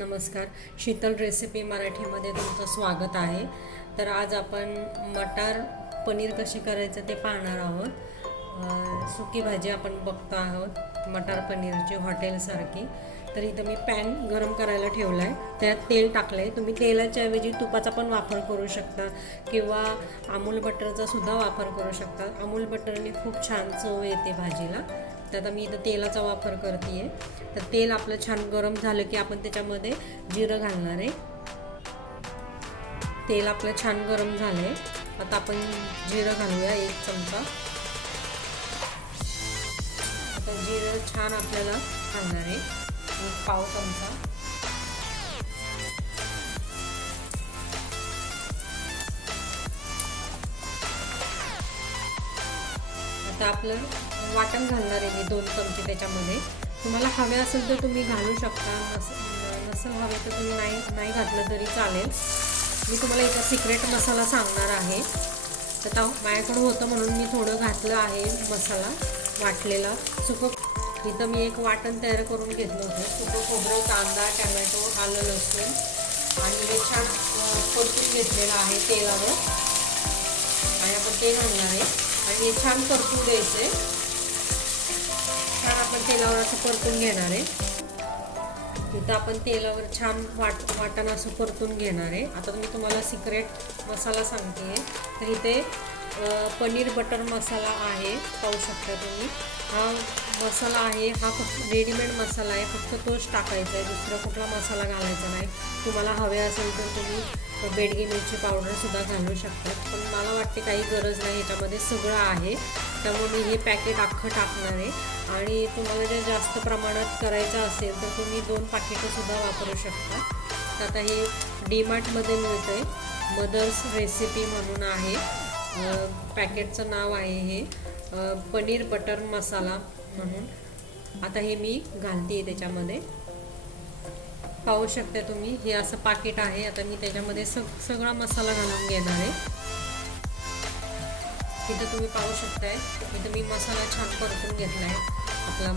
नमस्कार. शीतल रेसिपी मराठीमध्ये तुमचं स्वागत आहे. तर आज आपण मटार पनीर कसे करायचं ते पाहणार आहोत. सुकी भाजी आपण बघतो आहोत मटार पनीरची हॉटेलसारखी. तर इथं मी पॅन गरम करायला ठेवला आहे त्यात तेल टाकलं आहे तुम्ही तेलाच्या ऐवजी तुपाचा पण वापर करू शकता किंवा अमूल बटरचा सुद्धा वापर करू शकता. अमूल बटरने खूप छान चव येते भाजीला. तर आता मी इथं तेलाचा वापर करते आहे तर तेल आपलं छान गरम झालं की आपण त्याच्यामध्ये जिरं घालणार आहे. तेल आपलं छान गरम झालं आहे आता आपण जिरं घालूया एक चमचा. आता जिरं छान आपल्याला घालणार आहे. एक पाव चमचा. आता आपलं वाटण घालणार आहे मी दोन चमचे त्याच्यामध्ये. तुम्हाला हवे असेल तर तुम्ही घालू शकता. नसं नसेल हवे तर तुम्ही नाही नाही घातलं तरी चालेल. मी तुम्हाला इथं सिक्रेट मसाला सांगणार आहे. तर माझ्याकडं होतं म्हणून मी थोडं घातलं आहे मसाला वाटलेला. सुकं इथं मी एक वाटण तयार करून घेतलं होतं. सुकं खोबरं कांदा टमॅटो आलं लसूण. आणि हे छान परतून घेतलेलं आहे तेलावर. आणि आपण ते घालणार आहे. आणि हे छान परतून द्यायचं आहे छान आपण तेलावर असं परतून घेणार आहे. इथं आपण तेलावर छान वाट वाटण असं परतून घेणार आहे. आता मी तुम्हाला सिक्रेट मसाला सांगते तर इथे पनीर बटर मसाला आहे. पाहू शकता तुम्ही. हा मसाला आहे हा फक्त रेडीमेड मसाला आहे. फक्त तोच टाकायचा आहे. दुसरा कुठला मसाला घालायचा नाही. तुम्हाला हवे असेल तर तुम्ही बेडगी मिरची पावडरसुद्धा घालू शकता. पण मला वाटते काही गरज नाही. ह्याच्यामध्ये सगळं आहे. त्यामुळे मी हे पॅकेट अख्खं टाकणार आहे. आणि तुम्हाला जर जास्त प्रमाणात करायचं असेल तर तुम्ही दोन पाकिटंसुद्धा वापरू शकता. तर आता हे डीमार्टमध्ये मिळतं आहे मदर्स रेसिपी म्हणून आहे. पॅकेटचं नाव आहे हे. पनीर बटर मसाला म्हणून. आता हे मी घालते त्याच्यामध्ये. पाहू शकता तुम्ही हे असं पाकिट आहे. आता मी त्याच्यामध्ये सग सगळा मसाला घालून घेणार आहे. तिथं तुम्ही पाहू शकताय इथं मी मसाला छान परतून घेतला आहे आपला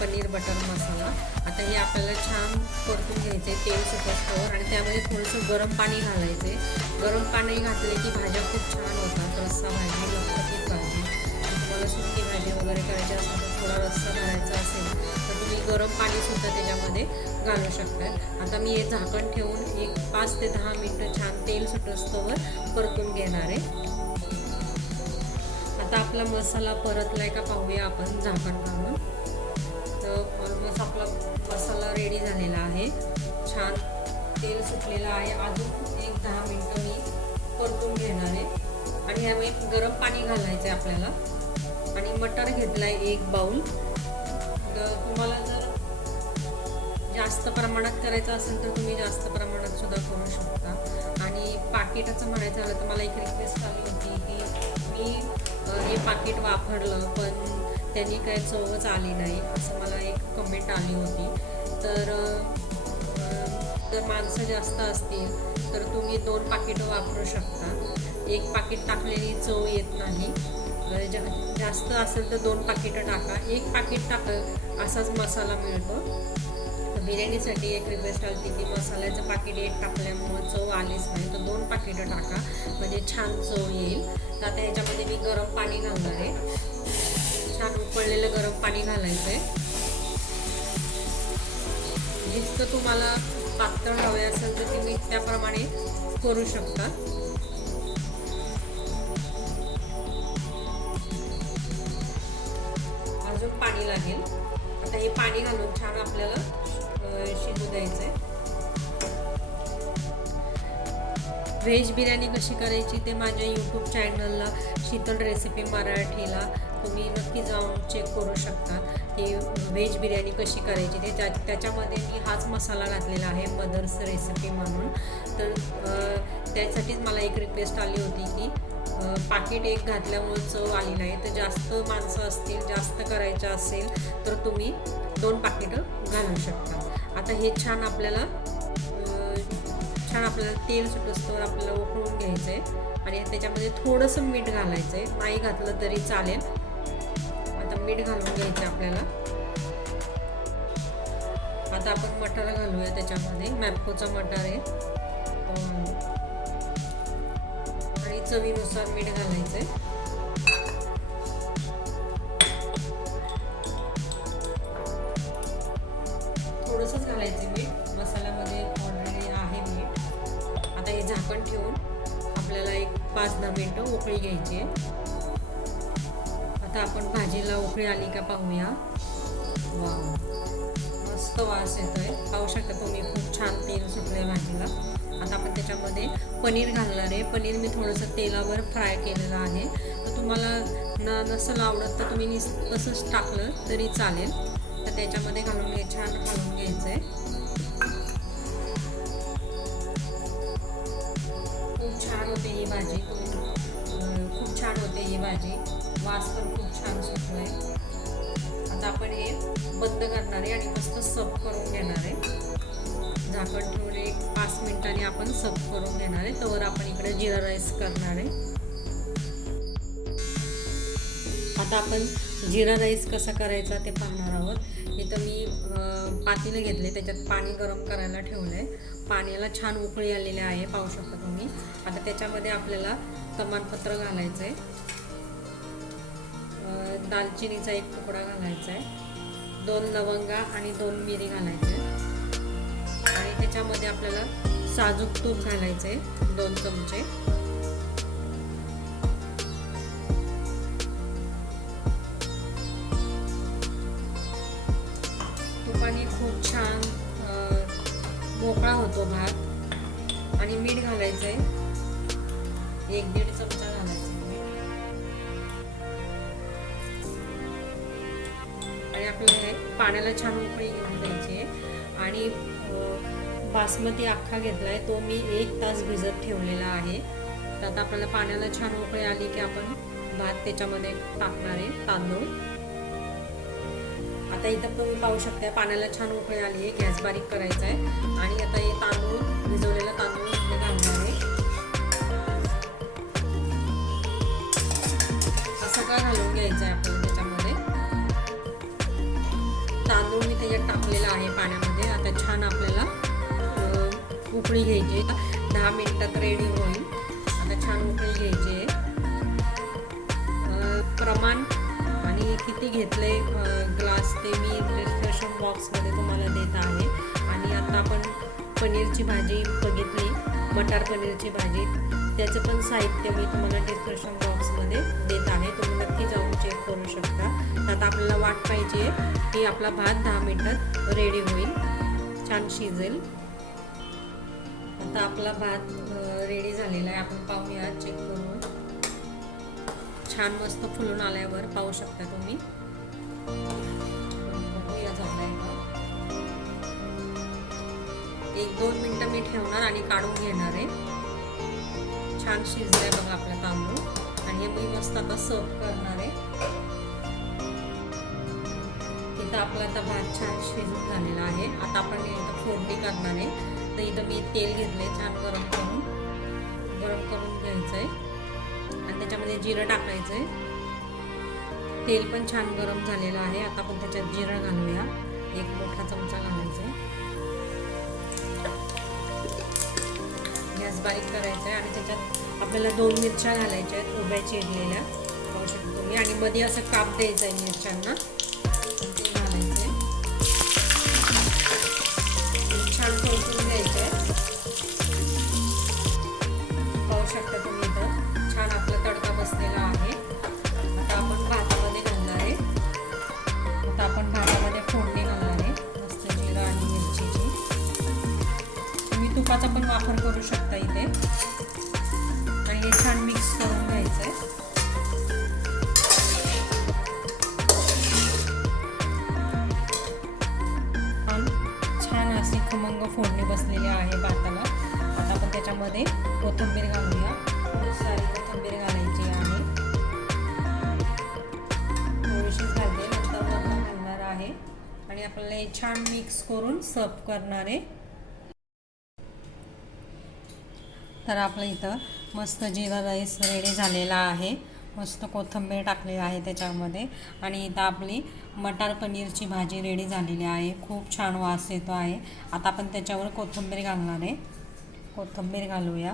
पनीर बटर मसाला. आता हे आपल्याला छान परतून घ्यायचे तेल सुकस्तवर आणि त्यामध्ये थोडंसं गरम पाणी घालायचे गरम पाणी घातले की भाज्या खूप छान होतात रस्सा भाजी लक्षात भाजी सुकी भाजी वगैरे करायची असेल तर थोडा रस्सा घालायचा असेल तर तुम्ही गरम पाणीसुद्धा त्याच्यामध्ये घालू शकता. आता मी हे झाकण ठेवून एक पाच ते दहा मिनटं छान तेल सुटस्तवर परतून घेणार आहे. आता आपला मसाला परतलाय का पाहूया आपण झाकण घालून तर ऑलमोस्ट आपला मसाला रेडी झालेला आहे. छान तेल सुटलेलं आहे. अजून एक दहा मिनटं मी परतून घेणार आहे. आणि ह्यामध्ये गरम पाणी घालायचं आहे आपल्याला. आणि मटर घेतला आहे एक बाऊल तर तुम्हाला जर जास्त प्रमाणात करायचं असेल तर तुम्ही जास्त प्रमाणात सुद्धा करू शकता. आणि पाकिटाचं म्हणायचं झालं तर मला एक रिक्वेस्ट आली होती की मी हे पाकिट वापरलं पण त्यांनी काही चवच आली नाही असं मला एक कमेंट आली होती. तर जर माणसं जास्त असतील तर तुम्ही दोन पाकिटं वापरू शकता. एक पाकिट टाकलेली चव येत नाही. जा- जास्त असेल तर दोन पाकिटं टाका. एक पाकिट टाक असाच मसाला मिळतो. बिर्याणीसाठी एक रिक्वेस्ट आली की मसाल्याचं पाकिट एक टाकल्यामुळं चव आलीच नाही तर दोन पाकिटं टाका. म्हणजे छान चव येईल. तर आता ह्याच्यामध्ये मी गरम पाणी घालणार आहे. छान उकळलेलं गरम पाणी घालायचं आहे जितकं तुम्हाला पातळ हवे असेल तर तुम्ही त्याप्रमाणे करू शकता. पाणी लागेल. आता हे पाणी घालून छान आपल्याला शिजू द्यायचं आहे व्हेज बिर्याणी कशी करायची ते माझ्या यूट्यूब चॅनलला शीतल रेसिपी मराठीला तुम्ही नक्की जाऊन चेक करू शकता. की व्हेज बिर्याणी कशी करायची ते त्या त्याच्यामध्ये मी हाच मसाला घातलेला आहे मदर्स रेसिपी म्हणून. तर त्यासाठीच मला एक रिक्वेस्ट आली होती की पाकिट एक घातल्यामुळे चव आली नाही तर जास्त माणसं असतील जास्त करायचं असेल तर तुम्ही दोन पाकिटं घालू शकता. आता हे छान आपल्याला छान आपल्याला तेल सुटस्तवर आपल्याला उकळून घ्यायचं आहे आणि त्याच्यामध्ये थोडंसं मीठ घालायचं आहे नाही घातलं तरी चालेल. आता मीठ घालून घ्यायचं आहे आपल्याला. आता आपण मटार घालूया त्याच्यामध्ये. मॅपकोचा मटार आहे. चवीनुसार मीठ घालायचं आहे थोडंसंच घालायचं मीठ. मसाल्यामध्ये ऑलरेडी आहे मीठ. आता हे झाकण ठेवून आपल्याला एक पाच दहा मिनटं उकळी घ्यायची आहे. आता आपण भाजीला उकळी आली का पाहूया. वा मस्त वास येतोय. पाहू शकता तुम्ही खूप छान तेल सुटलंय भाजीला. आता आपण त्याच्यामध्ये पनीर घालणार आहे. पनीर मी थोडंसं तेलावर फ्राय केलेलं आहे. तर तुम्हाला न नसेल आवडत तर तुम्ही निस तसंच टाकलं तरी चालेल. तर त्याच्यामध्ये घालून घे छान घालून घ्यायचं आहे खूप छान होते ही भाजी. खूप छान होते ही भाजी. वास पण खूप छान सुटतो आहे आता आपण हे बंद करणार आहे आणि मस्त सर्व करून घेणार आहे. झाकण ठेवले एक पाच मिनिटांनी आपण सब करून घेणार आहे. तोवर आपण इकडे जिरा राईस करणार आहे. आता आपण जिरा राईस कसा करायचा ते पाहणार आहोत. इथं मी पातीलं घेतले त्याच्यात पाणी गरम करायला ठेवलं आहे पाण्याला छान उकळी आलेली आहे पाहू शकता तुम्ही. आता त्याच्यामध्ये आपल्याला तमालपत्र घालायचं आहे दालचिनीचा एक तुकडा घालायचा आहे दोन लवंगा आणि दोन मिरी घालायचे ह्याच्यामध्ये त्याच्यामध्ये आपल्याला साजूक तूप घालायचं आहे दोन चमचे. तुपाने खूप छान मोकळा होतो भात. आणि मीठ घालायचं आहे एक दीड चमचा घालायचा आणि आपल्याला हे पाण्याला छान उकळी घेऊन द्यायची आहे. आणि बासमती अख्खा घेतला आहे तो मी एक तास भिजत ठेवलेला आहे. तर आता आपल्याला पाण्याला छान उकळी आली की आपण भात त्याच्यामध्ये टाकणार आहे तांदूळ. आता इथं तुम्ही पाहू शकता पाण्याला छान उकळी आली आहे. गॅस बारीक करायचा आहे आणि आता हे तांदूळ भिजवलेला तांदूळ घालणार आहे. असं सगळा घालून घ्यायचा आहे आपल्याला त्याच्यामध्ये? तांदूळ मी त्याच्यात टाकलेला आहे पाण्यामध्ये. आता छान आपल्याला उकळी घ्यायची दहा मिनिटात रेडी होईल आता छान उकळी घ्यायची आहे. प्रमाण आणि किती घेतले ग्लास ते मी डिस्क्रिप्शन बॉक्समध्ये तुम्हाला देत आहे. आणि आता आपण पनीरची भाजी बघितली मटार पनीरची भाजी. त्याचं पण साहित्य मी तुम्हाला डिस्क्रिप्शन बॉक्समध्ये देत आहे. तुम्ही नक्की जाऊन चेक करू शकता. आता आपल्याला वाट पाहिजे की आपला भात दहा मिनटात रेडी होईल. छान शिजेल. आता आपला भात रेडी झालेला आहे. आपण पाहूया चेक करून. छान मस्त फुलून आल्यावर पाहू शकता तुम्ही. बघूया झालाय एक दोन मिनटं मी ठेवणार आणि काढून घेणार आहे. छान शिजलाय बघा आपला तांदूळ. आणि हे मी मस्त आता सर्व करणार आहे. इथं आपला आता भात छान शिजून झालेला आहे. आता आपण फोडणी करणार आहे. तर इथं मी तेल घेतले छान गरम करून. गरम करून घ्यायचं आहे आणि त्याच्यामध्ये जिरं टाकायचं आहे तेल पण छान गरम झालेलं आहे. आता आपण त्याच्यात जिरं घालूया. एक मोठा चमचा घालायचा आहे गॅस बारीक करायचा आहे आणि त्याच्यात आपल्याला दोन मिरच्या घालायच्या आहेत. उभ्या चिरलेल्या. पाहू शकतो मी आणि मध्ये असं काप द्यायचं आहे मिरच्यांना. तुपाचा पण वापर करू शकता इथे. आणि हे छान मिक्स करून घ्यायचं आहे छान अशी खमंग फोडणी बसलेली आहे भाताला. आता आपण त्याच्यामध्ये कोथिंबीर घालूया. खूप सारी कोथिंबीर घालायची आहे. थोडीशीच घालते नंतर घालणार आहे. आणि आपल्याला हे छान मिक्स करून सर्व करणार आहे. तर आपलं इथं मस्त जिरा राईस रेडी झालेला आहे. मस्त कोथिंबीर टाकली आहे त्याच्यामध्ये. आणि इथं आपली मटार पनीरची भाजी रेडी झालेली आहे. खूप छान वास येतो आहे. आता आपण त्याच्यावर कोथिंबीर घालणार आहे. कोथिंबीर घालूया.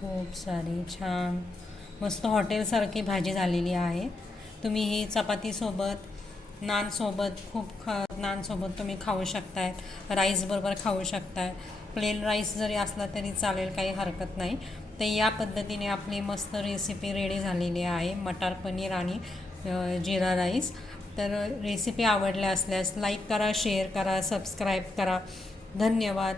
खूप सारी छान. मस्त हॉटेलसारखी भाजी झालेली आहे. तुम्ही ही चपातीसोबत नानसोबत खूप ख नानसोबत तुम्ही खाऊ शकताय राईसबरोबर खाऊ शकताय. प्लेन राईस जरी असला तरी चालेल काही हरकत नाही. तर या पद्धतीने आपली मस्त रेसिपी रेडी झालेली आहे. मटार पनीर आणि जिरा राईस तर रेसिपी आवडल्या असल्यास लाईक करा शेअर करा सबस्क्राईब करा. धन्यवाद.